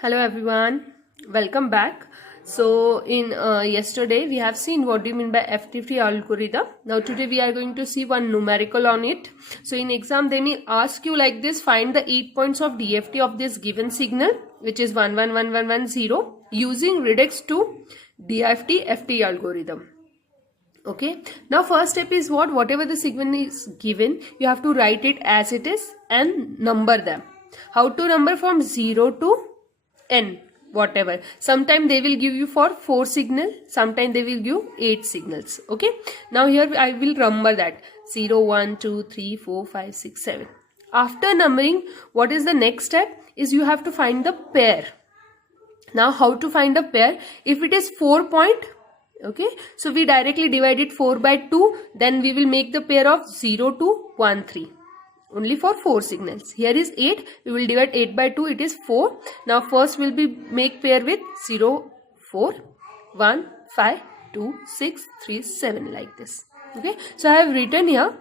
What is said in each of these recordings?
Hello everyone, welcome back. So in yesterday we have seen what do you mean by FTP algorithm. Now today we are going to see one numerical on it. So in exam they may ask you like this: find the 8 points of DFT of this given signal, which is 111110, using RADIX-2 Dif-Ft algorithm. Okay, now first step is whatever the signal is given, you have to write it as it is and number them. How to number? From 0 to n, whatever. Sometime they will give you for 4 signal, sometime they will give 8 signals. Okay, now here I will number that 0 1 2 3 4 5 6 7. After numbering, what is the next step is you have to find the pair. Now how to find a pair? If it is 4 point, okay, so we directly divide it 4 by 2, then we will make the pair of 0 to 1 3. Only for 4 signals. Here is 8, we will divide 8 by 2, it is 4. Now first will be make pair with 0 4 1 5 2 6 3 7, like this. Okay, so I have written here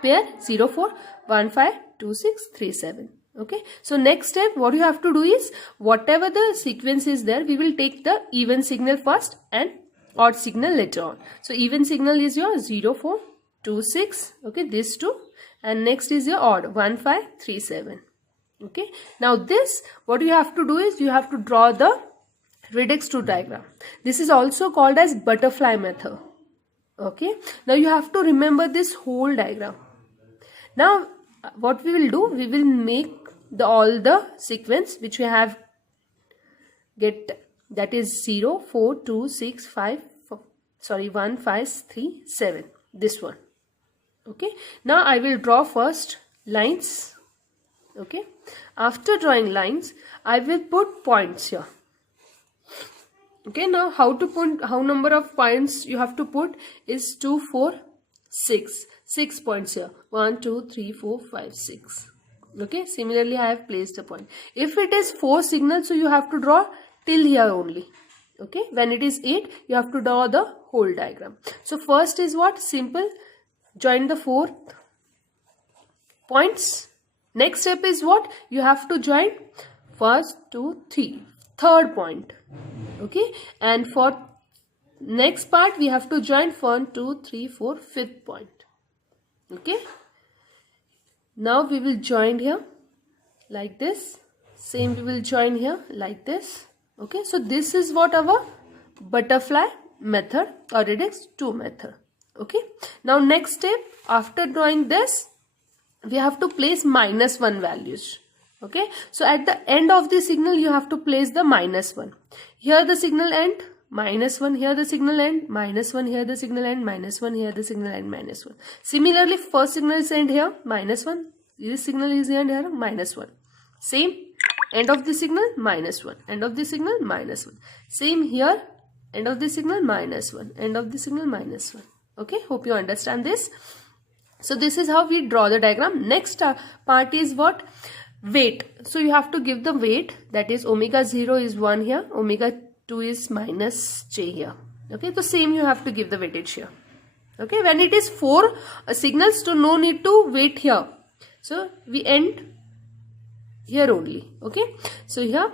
pair 0 4 1 5 2 6 3 7. Okay, so next step what you have to do is, whatever the sequence is there, we will take the even signal first and odd signal later on. So even signal is your 0 4 2 6, okay, this 2, and next is your odd 1 5 3 7. Okay, now this what you have to do is you have to draw the RADIX-2 diagram. This is also called as butterfly method. Okay, now you have to remember this whole diagram. Now what we will do, we will make all the sequence which we have get, that is 0 4 2 6 5 1 5 3 7, this one. Okay, now I will draw first lines. Okay, after drawing lines I will put points here. Okay, now how to put, how number of points you have to put is 2 4 6 points here, 1 2 3 4 5 6. Okay, similarly I have placed a point. If it is 4 signals, so you have to draw till here only. Okay, when it is 8, you have to draw the whole diagram. So first is what? Simple, join the 4th points. Next step is what? You have to join 1 2 3, third point. Okay, and for next part we have to join 1 2 3 4, fifth point. Okay, now we will join here like this, same we will join here like this. Okay, so this is what our butterfly method or RADIX-2 method. Okay, now next step, after drawing this, we have to place -1 values. Okay, so at the end of the signal you have to place the -1. Here the signal end, -1, here the signal end, -1, here the signal end, -1, here the signal end, -1. Similarly, first signal is end here, -1, this signal is end here, -1. Same, end of the signal, -1, end of the signal, -1. Same here, end of the signal, -1, end of the signal, -1. Okay, hope you understand this. So this is how we draw the diagram. Next part is what? Weight. So you have to give the weight, that is omega 0 is 1 here, omega 2 is -j here. Okay, so same you have to give the weightage here. Okay, when it is 4 signals, so no need to wait here. So we end here only. Okay, so here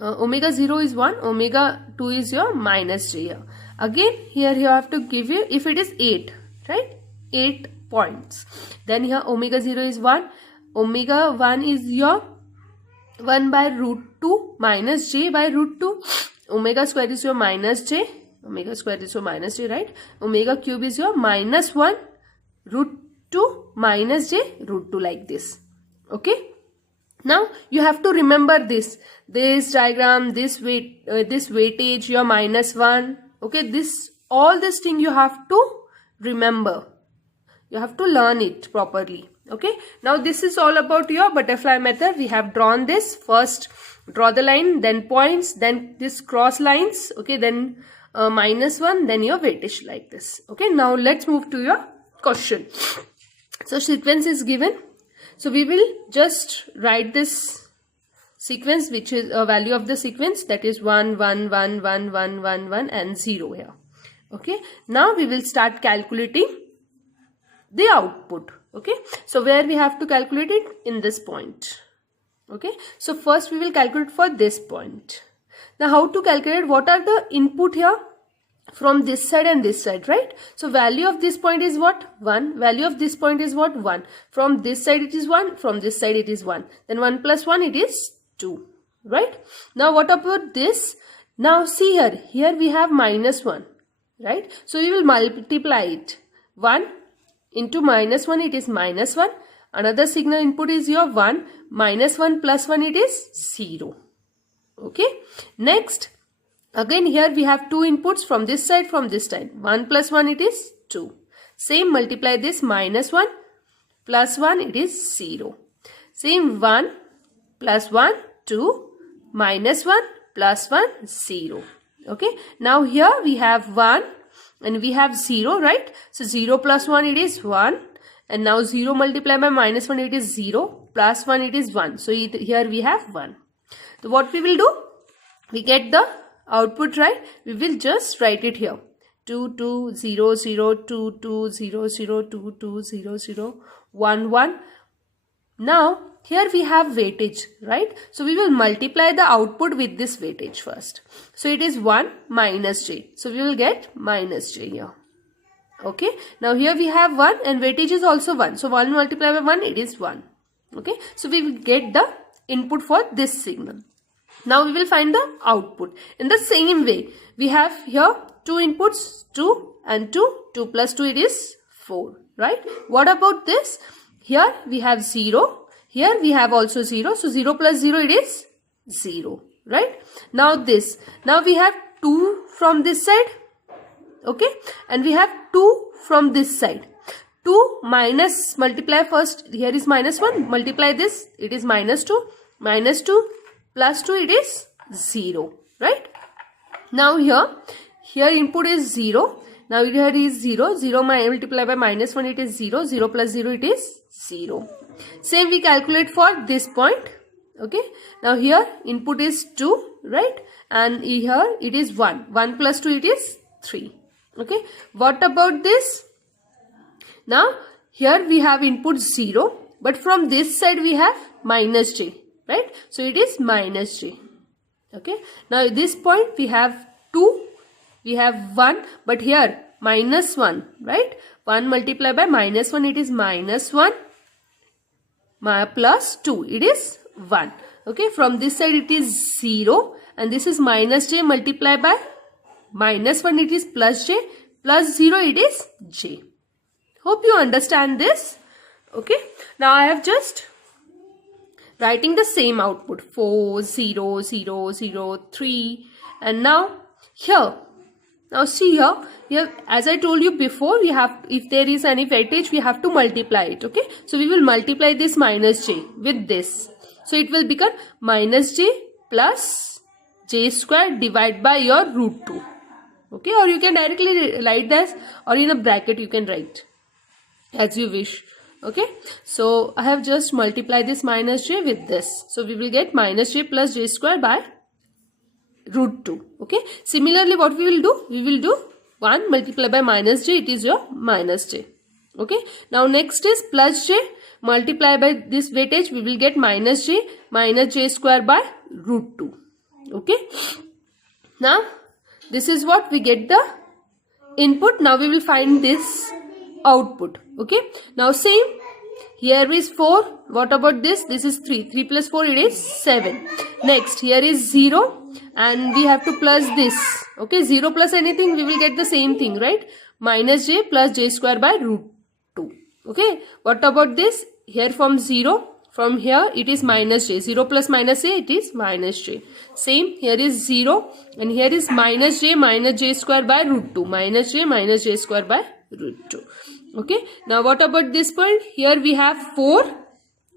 omega 0 is 1, omega 2 is your -j here. Again here you have to give you, if it is 8, right, 8 points, then here omega 0 is 1, omega 1 is your 1 by root 2 minus j by root 2, omega square is your -j, omega square is your -j, right, omega cube is your -1 root 2 minus j root 2, like this. Okay, now you have to remember this diagram, this weight, this weightage, your -1. Okay, this, all this thing you have to remember, you have to learn it properly. Okay, now this is all about your butterfly method. We have drawn this, first draw the line, then points, then this cross lines. Okay, then -1, then your weightage, like this. Okay, now let's move to your question. So sequence is given, so we will just write this sequence, which is a value of the sequence, that is 1 1 1 1 1 1 1 and 0 here. Okay, now we will start calculating the output. Okay, so where we have to calculate it? In this point. Okay, so first we will calculate for this point. Now how to calculate? What are the input here? From this side and this side, right? So value of this point is what? 1. Value of this point is what? 1. From this side it is 1. From this side it is 1. Then 1 plus 1 it is 2. Right? Now what about this? Now see here. Here we have minus 1. Right? So we will multiply it. 1 into minus 1 it is minus 1. Another signal input is your 1. Minus 1 plus 1 it is 0. Okay? Next. Again here we have two inputs from this side, from this side. 1 plus 1 it is 2. Same multiply this, minus 1 plus 1 it is 0. Same 1 plus 1 2, minus 1 plus 1 0. Okay. Now here we have 1 and we have 0, right? So 0 plus 1 it is 1. And now 0 multiplied by minus 1 it is 0. Plus 1 it is 1. So here we have 1. So what we will do? We get the output, right? We will just write it here. 2 2 0 0 2 2 0 0 2 2 0 0 1 1. Now here we have weightage, right? So we will multiply the output with this weightage first. So it is 1 minus j. So we will get minus j here. Okay. Now here we have 1 and weightage is also 1. So 1 multiplied by 1 it is 1. Okay. So we will get the input for this signal. Now we will find the output. In the same way, we have here two inputs, 2 and 2. 2 plus 2 it is 4, right? What about this? Here we have 0. Here we have also 0. So 0 plus 0 it is 0, right? Now this. Now we have 2 from this side. Okay. And we have 2 from this side. 2 minus, multiply first. Here is minus 1. Multiply this. It is minus 2. Minus 2. Plus 2 it is 0, right? Now here input is 0. Now here is 0. 0 multiplied by minus 1 it is 0. 0 plus 0 it is 0. Same we calculate for this point. Okay. Now here input is 2, right? And here it is 1. 1 plus 2 it is 3. Okay. What about this? Now here we have input 0. But from this side we have minus j. Right? So it is minus j. Okay. Now at this point we have 2, we have 1, but here minus 1, right? 1 multiplied by minus 1 it is minus 1 plus 2 it is 1. Okay. From this side it is 0 and this is minus j multiplied by minus 1 it is plus j, plus 0 it is j. Hope you understand this. Okay. Now I have just writing the same output 4 0 0 0 3 and now here, now see here as I told you before, we have, if there is any weightage we have to multiply it. Okay, so we will multiply this minus j with this, so it will become minus j plus j square divided by your root 2. Okay, or you can directly write this, or in a bracket you can write as you wish. Okay, so I have just multiplied this minus j with this. So we will get minus j plus j square by root 2. Okay, similarly what we will do? We will do 1 multiplied by minus j, it is your minus j. Okay, now next is plus j multiplied by this weightage, we will get minus j square by root 2. Okay, now this is what we get the input. Now we will find this output. Okay, now same, here is 4. What about this? This is 3. 3 plus 4 it is 7. Next here is 0 and we have to plus this. Okay, 0 plus anything we will get the same thing, right? Minus j plus j square by root 2. Okay, what about this? Here from 0, from here it is minus j. 0 plus minus j, it is minus j. Same, here is 0 and here is minus j square by root 2. Minus j square by root 2. Okay, now what about this point? Here we have 4,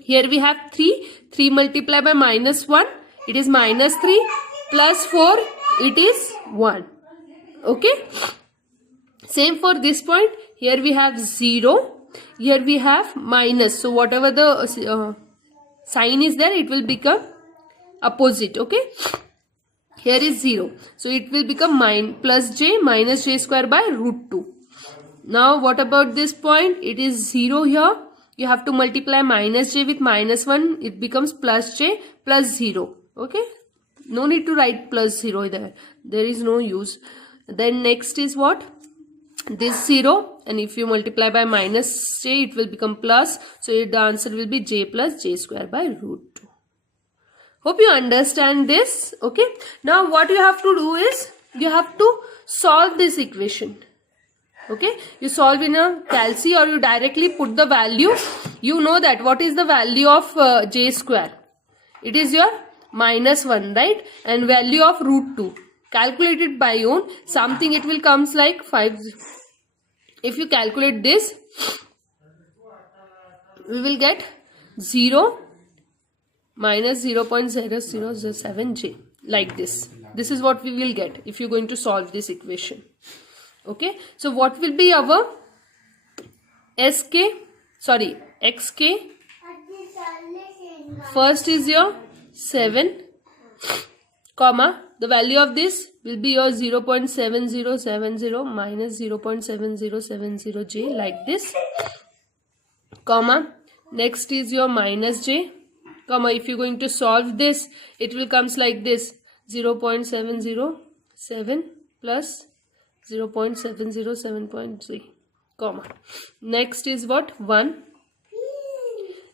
here we have 3. 3 multiplied by minus 1, it is minus 3 plus 4, it is 1. Okay, same for this point. Here we have 0, here we have minus. So whatever the sign is there, it will become opposite. Okay, here is 0, so it will become plus j minus j square by root 2. Now what about this point? It is 0 here you have to multiply minus j with minus 1. It becomes plus j plus 0. Okay. No need to write plus 0 there. There is no use. Then next is what? This 0. And if you multiply by minus j, it will become plus. So the answer will be j plus j square by root 2. Hope you understand this. Okay. Now what you have to do is, you have to solve this equation. Okay. You solve in a calci or you directly put the value. You know that what is the value of j square. It is your minus 1, right? And value of root 2. Calculate it by own. Something it will comes like 5. If you calculate this, we will get 0 minus 0.0007j, like this. This is what we will get if you're going to solve this equation. Okay. So what will be our xk? First is your 7, comma, the value of this will be your 0.7070 minus 0.7070j, like this, comma, next is your minus j, comma, if you're going to solve this, it will comes like this, 0.707 plus 0.707.3, comma, next is what? 1.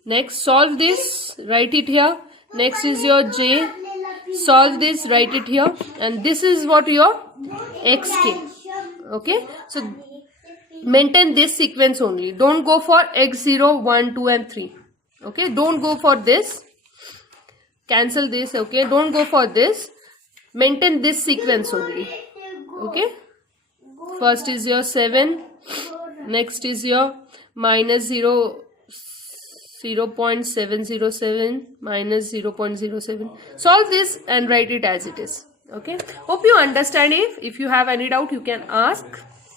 Next, solve this, write it here. Next is your j, solve this, write it here, and this is what your xk. Okay, so maintain this sequence only. Don't go for x0, 1, 2 and 3. Okay, don't go for this. Cancel this. Okay, don't go for this. Maintain this sequence only. Okay, first is your 7, next is your minus 0.707 minus 0.07. Solve this and write it as it is. Okay. Hope you understand. If you have any doubt, you can ask.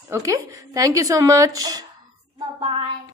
Okay. Thank you so much. Bye-bye.